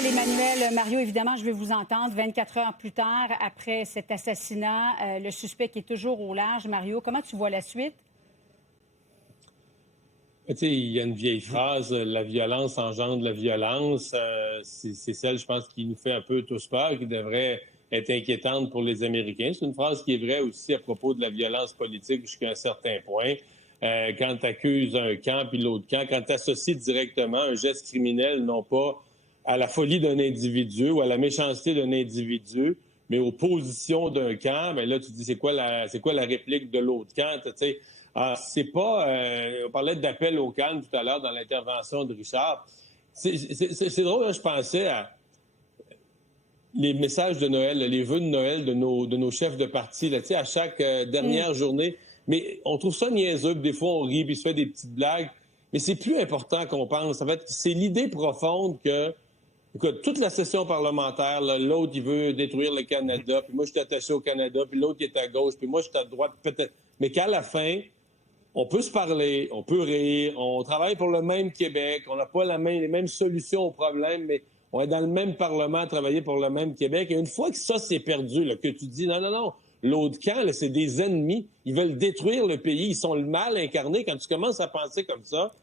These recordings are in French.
Charles, Emmanuel, Mario, évidemment, je vais vous entendre. 24 heures plus tard, après cet assassinat, le suspect qui est toujours au large. Mario, comment tu vois la suite? Tu sais, il y a une vieille phrase, la violence engendre la violence. C'est celle, je pense, qui nous fait un peu tous peur, qui devrait être inquiétante pour les Américains. C'est une phrase qui est vraie aussi à propos de la violence politique jusqu'à un certain point. Quand tu accuses un camp puis l'autre camp, quand tu associes directement un geste criminel, non pas à la folie d'un individu ou à la méchanceté d'un individu, mais aux positions d'un camp, bien là, tu te dis, c'est quoi la réplique de l'autre camp, tu sais? C'est pas... on parlait d'appel au calme tout à l'heure dans l'intervention de Richard. C'est drôle, hein, je pensais à les messages de Noël, les vœux de Noël de nos chefs de parti, là, à chaque dernière journée. Mais on trouve ça niaiseux, puis des fois on rit, puis se fait des petites blagues. Mais c'est plus important qu'on pense. En fait, c'est l'idée profonde que, écoute, toute la session parlementaire, là, l'autre, il veut détruire le Canada, puis moi, je suis attaché au Canada, puis l'autre, il est à gauche, puis moi, je suis à droite, peut-être. Mais qu'à la fin, on peut se parler, on peut rire, on travaille pour le même Québec, on n'a pas les mêmes solutions aux problèmes, mais on est dans le même Parlement à travailler pour le même Québec. Et une fois que ça, c'est perdu, là, que tu dis, non, l'autre camp, là, c'est des ennemis, ils veulent détruire le pays, ils sont le mal incarné. Quand tu commences à penser comme ça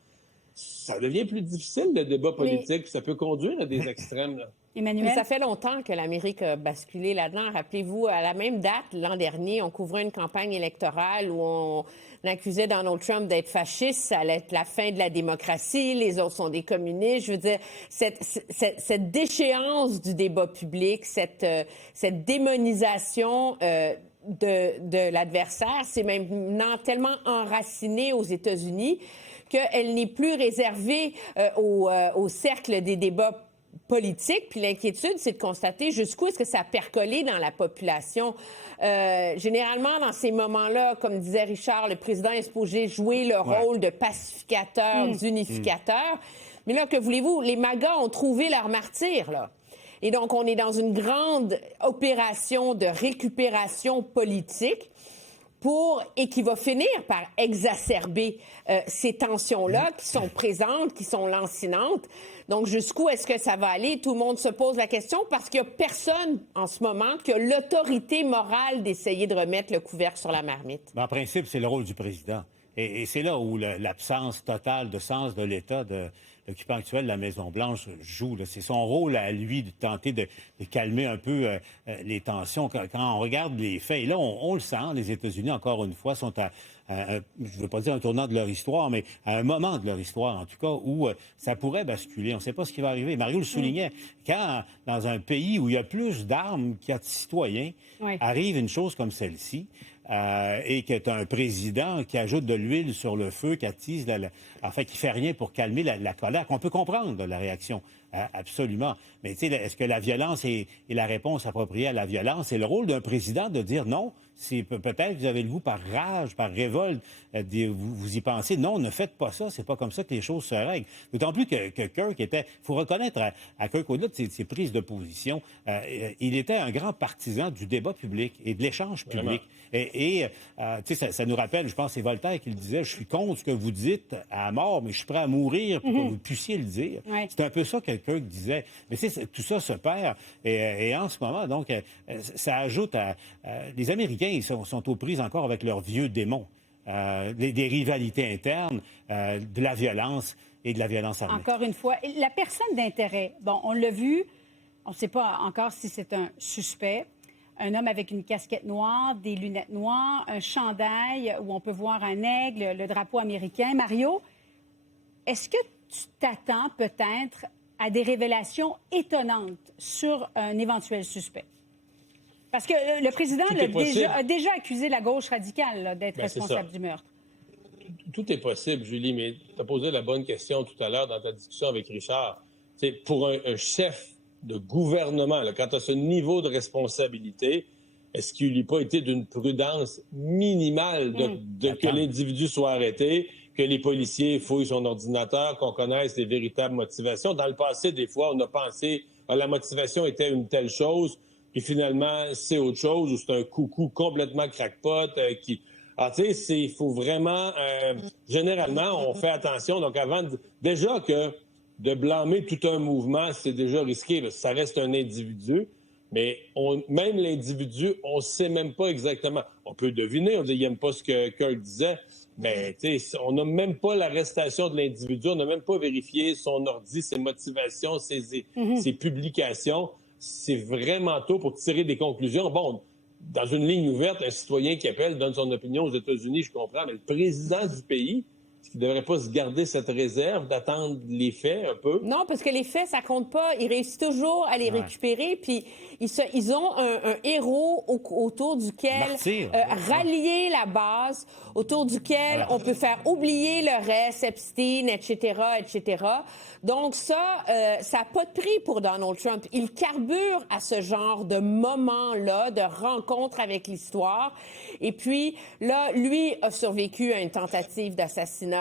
devient plus difficile, le débat politique, puis ça peut conduire à des extrêmes, là. Emmanuel? Ça fait longtemps que l'Amérique a basculé là-dedans. Rappelez-vous, à la même date, l'an dernier, on couvrait une campagne électorale où on accusait Donald Trump d'être fasciste. Ça allait être la fin de la démocratie. Les autres sont des communistes. Je veux dire, cette déchéance du débat public, cette démonisation de l'adversaire, c'est maintenant tellement enraciné aux États-Unis qu'elle n'est plus réservée au cercle des débats politique. Puis l'inquiétude, c'est de constater jusqu'où est-ce que ça a percolé dans la population. Généralement, dans ces moments-là, comme disait Richard, le président est supposé jouer le rôle de pacificateur, d'unificateur. Mais là, que voulez-vous? Les MAGA ont trouvé leur martyr, là. Et donc, on est dans une grande opération de récupération politique et qui va finir par exacerber ces tensions-là qui sont présentes, qui sont lancinantes. Donc, jusqu'où est-ce que ça va aller? Tout le monde se pose la question parce qu'il n'y a personne en ce moment qui a l'autorité morale d'essayer de remettre le couvercle sur la marmite. En principe, c'est le rôle du président. Et c'est là où l'absence totale de sens de l'État de l'occupant actuel de la Maison-Blanche joue. C'est son rôle à lui de tenter de calmer un peu les tensions. Quand on regarde les faits, et là, on le sent, les États-Unis, encore une fois, sont je ne veux pas dire un tournant de leur histoire, mais à un moment de leur histoire, en tout cas, où ça pourrait basculer. On ne sait pas ce qui va arriver. Mario le soulignait. Quand, dans un pays où il y a plus d'armes qu'il y a de citoyens, arrive une chose comme celle-ci, et que tu as un président qui ajoute de l'huile sur le feu, qui attise, qui fait rien pour calmer la colère, qu'on peut comprendre, la réaction, absolument. Mais tu sais, est-ce que la violence est la réponse appropriée à la violence? C'est le rôle d'un président de dire non. C'est peut-être que vous avez le goût par rage, par révolte, vous y pensez. Non, ne faites pas ça. C'est pas comme ça que les choses se règlent. D'autant plus que Kirk était, faut reconnaître à Kirk, au-delà de ses prises de position, il était un grand partisan du débat public et de l'échange public. Et tu sais, ça nous rappelle, je pense, c'est Voltaire qui le disait, je suis contre ce que vous dites à mort, mais je suis prêt à mourir pour que vous puissiez le dire. C'est un peu ça que Kirk disait. Mais tout ça se perd. Et en ce moment, donc, ça ajoute les Américains, ils sont aux prises encore avec leurs vieux démons. Des rivalités internes, de la violence et de la violence armée. Encore une fois, la personne d'intérêt, bon, on l'a vu, on ne sait pas encore si c'est un suspect, un homme avec une casquette noire, des lunettes noires, un chandail où on peut voir un aigle, le drapeau américain. Mario, est-ce que tu t'attends peut-être à des révélations étonnantes sur un éventuel suspect? Parce que le président a déjà accusé la gauche radicale d'être responsable du meurtre. Tout est possible, Julie, mais tu as posé la bonne question tout à l'heure dans ta discussion avec Richard. T'sais, pour un chef de gouvernement, là, quand tu as ce niveau de responsabilité, est-ce qu'il n'eût pas été d'une prudence minimale que l'individu soit arrêté, que les policiers fouillent son ordinateur, qu'on connaisse les véritables motivations? Dans le passé, des fois, on a pensé que la motivation était une telle chose, puis finalement, c'est autre chose, ou c'est un coucou complètement crackpot qui... Alors, tu sais, il faut vraiment... généralement, on fait attention. Donc, déjà que de blâmer tout un mouvement, c'est déjà risqué, parce que ça reste un individu. Mais même l'individu, on ne sait même pas exactement. On peut deviner, on dit qu'il n'aime pas ce que Kirk disait, mais on n'a même pas l'arrestation de l'individu, on n'a même pas vérifié son ordi, ses motivations, ses publications. C'est vraiment tôt pour tirer des conclusions. Bon, dans une ligne ouverte, un citoyen qui appelle, donne son opinion aux États-Unis, je comprends, mais le président du pays, il ne devrait pas se garder cette réserve d'attendre les faits un peu? Non, parce que les faits, ça compte pas. Ils réussissent toujours à les récupérer. Puis ils ont un héros autour duquel rallier la base, autour duquel on peut faire oublier le reste, Epstein, etc., etc. Donc ça n'a pas de prix pour Donald Trump. Il carbure à ce genre de moment-là, de rencontre avec l'histoire. Et puis là, lui a survécu à une tentative d'assassinat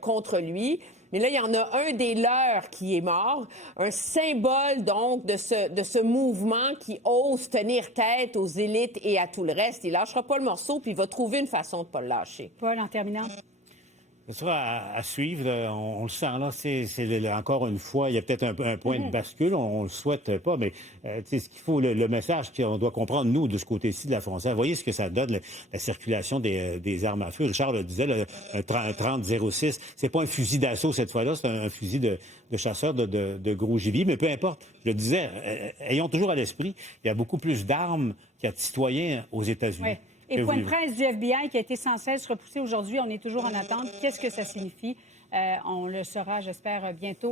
contre lui. Mais là, il y en a un des leurs qui est mort, un symbole donc de ce mouvement qui ose tenir tête aux élites et à tout le reste. Il lâchera pas le morceau, puis il va trouver une façon de pas le lâcher. Paul, en terminant. Ce sera à suivre. Là. On le sent, là. C'est encore une fois, il y a peut-être un point de bascule. On le souhaite pas, mais ce qu'il faut, le message qu'on doit comprendre, nous, de ce côté-ci de la frontière, voyez ce que ça donne, la circulation des armes à feu. Richard le disait, là, un 30-06, c'est pas un fusil d'assaut cette fois-là, c'est un fusil de chasseur de gros gibier. Mais peu importe, je le disais, ayons toujours à l'esprit, il y a beaucoup plus d'armes qu'il y a de citoyens aux États-Unis. Oui. Et point de presse du FBI qui a été sans cesse repoussé aujourd'hui, on est toujours en attente. Qu'est-ce que ça signifie? On le saura, j'espère, bientôt.